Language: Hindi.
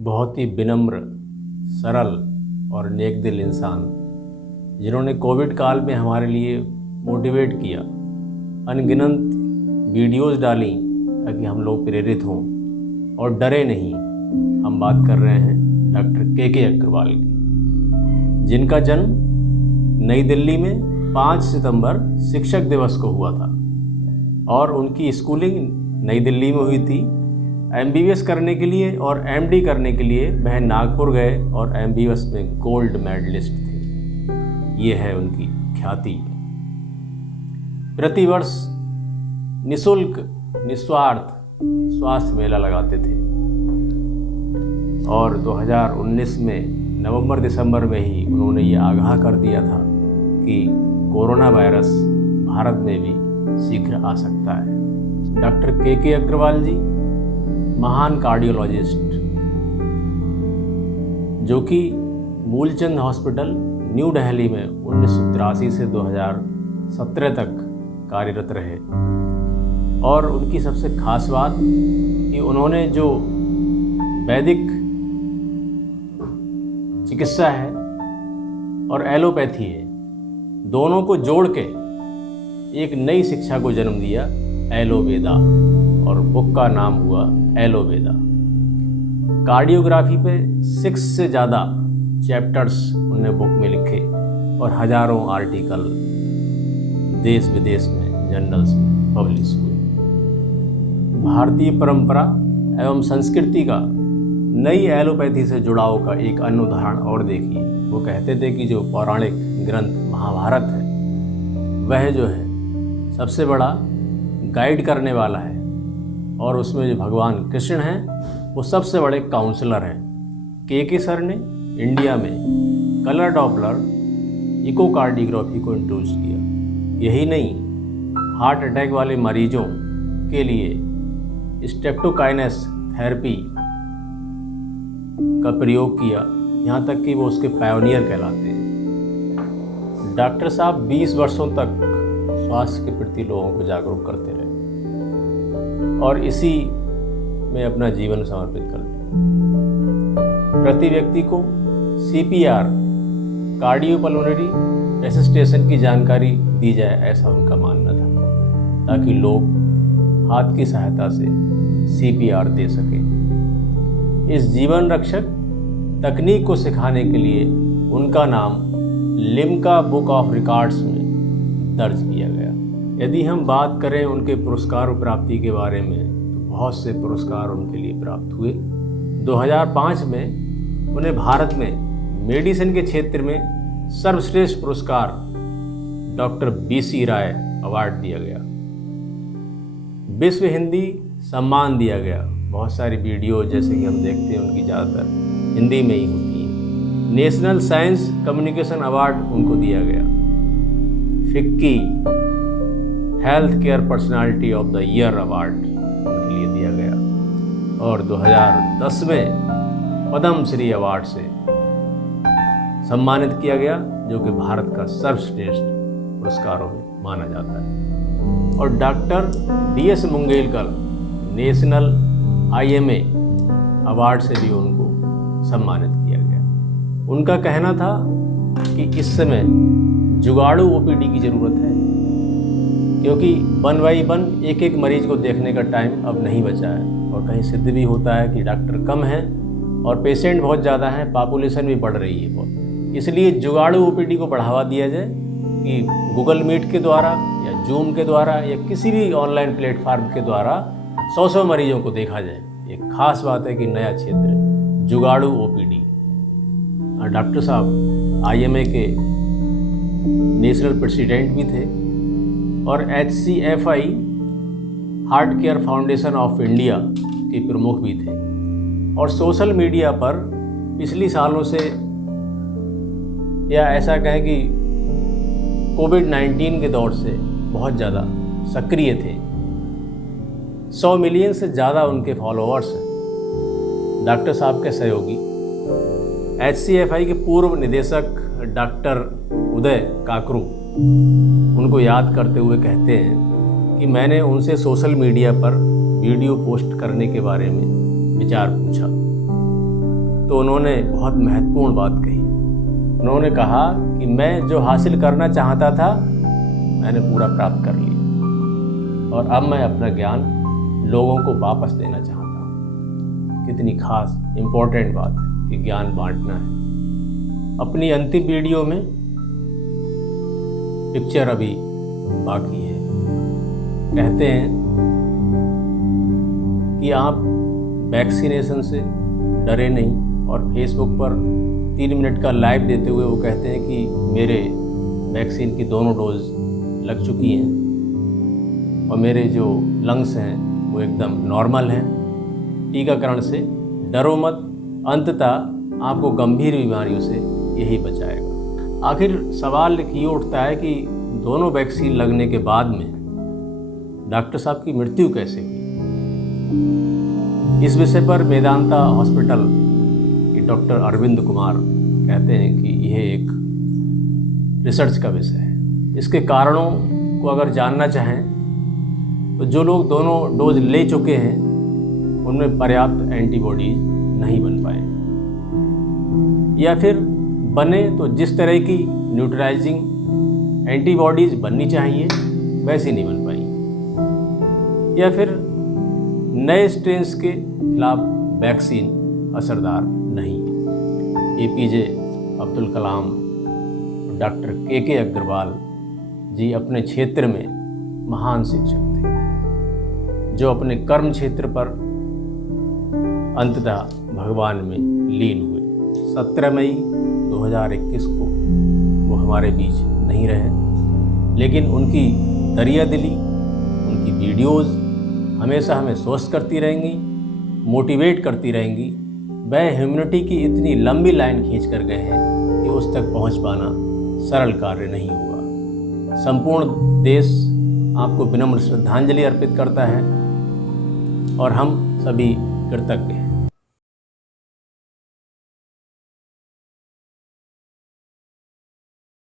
बहुत ही विनम्र, सरल और नेक दिल इंसान, जिन्होंने कोविड काल में हमारे लिए मोटिवेट किया, अनगिनत वीडियोस डाली ताकि हम लोग प्रेरित हों और डरे नहीं। हम बात कर रहे हैं डॉक्टर के अग्रवाल की, जिनका जन्म नई दिल्ली में 5 सितंबर शिक्षक दिवस को हुआ था और उनकी स्कूलिंग नई दिल्ली में हुई थी। MBBS करने के लिए और MD करने के लिए वह नागपुर गए और MBBS में गोल्ड मेडलिस्ट थे। ये है उनकी ख्याति। प्रतिवर्ष निःशुल्क निस्वार्थ स्वास्थ्य मेला लगाते थे और 2019 में नवंबर दिसंबर में ही उन्होंने ये आगाह कर दिया था कि कोरोना वायरस भारत में भी शीघ्र आ सकता है। डॉक्टर के अग्रवाल जी महान कार्डियोलॉजिस्ट, जो कि मूलचंद हॉस्पिटल न्यू दिल्ली में 1983 से 2017 तक कार्यरत रहे। और उनकी सबसे खास बात कि उन्होंने जो वैदिक चिकित्सा है और एलोपैथी है, दोनों को जोड़ के एक नई शिक्षा को जन्म दिया, एलोवेदा, और बुक का नाम हुआ एलोवेदा। कार्डियोग्राफी पे 6 से ज़्यादा चैप्टर्स उन्होंने बुक में लिखे और हजारों आर्टिकल देश विदेश में जर्नल्स में पब्लिश हुए। भारतीय परंपरा एवं संस्कृति का नई एलोपैथी से जुड़ाव का एक अन्य उदाहरण और देखिए। वो कहते थे कि जो पौराणिक ग्रंथ महाभारत है, वह जो है सबसे बड़ा गाइड करने वाला है और उसमें जो भगवान कृष्ण हैं वो सबसे बड़े काउंसलर हैं। के सर ने इंडिया में कलर डॉपलर इकोकार्डियोग्राफी को इंट्रोड्यूस किया। यही नहीं, हार्ट अटैक वाले मरीजों के लिए स्ट्रेप्टोकाइनेस थेरेपी का प्रयोग किया, यहाँ तक कि वो उसके पायोनियर कहलाते हैं। डॉक्टर साहब 20 वर्षों तक स्वास्थ्य के प्रति लोगों को जागरूक करते रहे और इसी में अपना जीवन समर्पित करते रहे। प्रति व्यक्ति को CPR कार्डियोपल्मोनरी रेसिस्टेशन की जानकारी दी जाए, ऐसा उनका मानना था, ताकि लोग हाथ की सहायता से CPR दे सकें। इस जीवन रक्षक तकनीक को सिखाने के लिए उनका नाम लिम्का बुक ऑफ रिकॉर्ड्स में दर्ज किया गया। यदि हम बात करें उनके पुरस्कार प्राप्ति के बारे में, तो बहुत से पुरस्कार उनके लिए प्राप्त हुए। 2005 में उन्हें भारत में मेडिसिन के क्षेत्र में सर्वश्रेष्ठ पुरस्कार डॉक्टर BC राय अवार्ड दिया गया। विश्व हिंदी सम्मान दिया गया। बहुत सारी वीडियो जैसे कि हम देखते हैं उनकी ज़्यादातर हिंदी में ही होती है। नेशनल साइंस कम्युनिकेशन अवार्ड उनको दिया गया। FICCI health care personality of the year award उनके लिए दिया गया और 2010 में पद्म श्री अवार्ड से सम्मानित किया गया, जो कि भारत का सर्वश्रेष्ठ पुरस्कारों में माना जाता है। और doctor DS Mungelkar national IMA award से भी उनको सम्मानित किया गया। उनका कहना था कि इस समय जुगाड़ू OPD की ज़रूरत है, क्योंकि 1 by 1 एक मरीज को देखने का टाइम अब नहीं बचा है और कहीं सिद्ध भी होता है कि डॉक्टर कम हैं और पेशेंट बहुत ज़्यादा हैं, पॉपुलेशन भी बढ़ रही है बहुत। इसलिए जुगाड़ू OPD को बढ़ावा दिया जाए कि गूगल मीट के द्वारा या जूम के द्वारा या किसी भी ऑनलाइन प्लेटफार्म के द्वारा 100 मरीजों को देखा जाए। एक खास बात है कि नया क्षेत्र जुगाड़ू OPD। डॉक्टर साहब IMA के नेशनल प्रेसिडेंट भी थे और HCFI heart care foundation of India के प्रमुख भी थे। और सोशल मीडिया पर पिछली सालों से, या ऐसा कहें कि कोविड-19 के दौर से बहुत ज़्यादा सक्रिय थे। 100 मिलियन से ज़्यादा उनके फॉलोअर्स हैं। डॉक्टर साहब के सहयोगी HCFI के पूर्व निदेशक डॉक्टर उदय काकरू उनको याद करते हुए कहते हैं कि मैंने उनसे सोशल मीडिया पर वीडियो पोस्ट करने के बारे में विचार पूछा तो उन्होंने बहुत महत्वपूर्ण बात कही। उन्होंने कहा कि मैं जो हासिल करना चाहता था मैंने पूरा प्राप्त कर लिया और अब मैं अपना ज्ञान लोगों को वापस देना चाहता हूँ। कितनी खास इम्पोर्टेंट बात है कि ज्ञान बांटना है। अपनी अंतिम वीडियो में पिक्चर अभी बाकी है। कहते हैं कि आप वैक्सीनेशन से डरे नहीं, और फेसबुक पर 3 मिनट का लाइव देते हुए वो कहते हैं कि मेरे वैक्सीन की दोनों डोज लग चुकी हैं और मेरे जो लंग्स हैं वो एकदम नॉर्मल हैं। टीकाकरण से डरो मत, अंततः आपको गंभीर बीमारियों से यही बचाएगा। आखिर सवाल ये उठता है कि दोनों वैक्सीन लगने के बाद में डॉक्टर साहब की मृत्यु कैसे हुई। इस विषय पर मेदांता हॉस्पिटल के डॉक्टर अरविंद कुमार कहते हैं कि यह एक रिसर्च का विषय है। इसके कारणों को अगर जानना चाहें तो जो लोग दोनों डोज ले चुके हैं उनमें पर्याप्त एंटीबॉडीज नहीं बन पाए, या फिर बने तो जिस तरह की न्यूट्रलाइजिंग एंटीबॉडीज बननी चाहिए वैसी नहीं बन पाई, या फिर नए स्ट्रेन्स के खिलाफ वैक्सीन असरदार नहीं है। एपीजे अब्दुल कलाम, डॉक्टर के अग्रवाल जी अपने क्षेत्र में महान शिक्षक थे जो अपने कर्म क्षेत्र पर अंततः भगवान में लीन हुए। 17 मई 2021 को वो हमारे बीच नहीं रहे, लेकिन उनकी दरियादिली, उनकी वीडियोज़ हमेशा हमें स्वस्थ करती रहेंगी, मोटिवेट करती रहेंगी। वह ह्यूमैनिटी की इतनी लंबी लाइन खींच कर गए हैं कि उस तक पहुंच पाना सरल कार्य नहीं होगा। संपूर्ण देश आपको विनम्र श्रद्धांजलि अर्पित करता है और हम सभी कृतज्ञ हैं।